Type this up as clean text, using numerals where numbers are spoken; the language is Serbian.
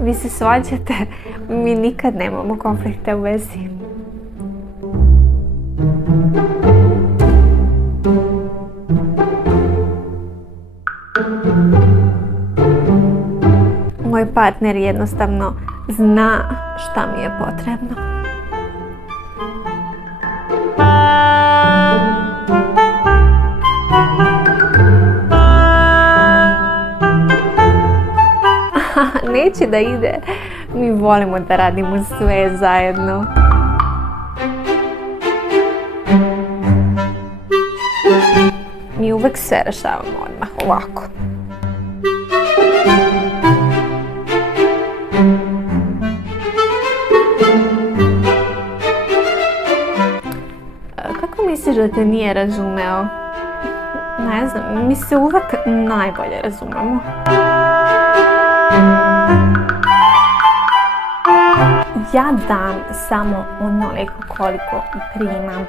Vi se svađate, mi nikad nemamo konflikte u vezi. Moj partner jednostavno zna šta mi je potrebno. Neće da ide. Mi volimo da radimo sve zajedno. Mi uvek sve rešavamo odmah, ovako. Kako misliš da te nije razumeo? Ne znam, mi se uvek najbolje razumemo. Ja dam samo onoliko koliko primam.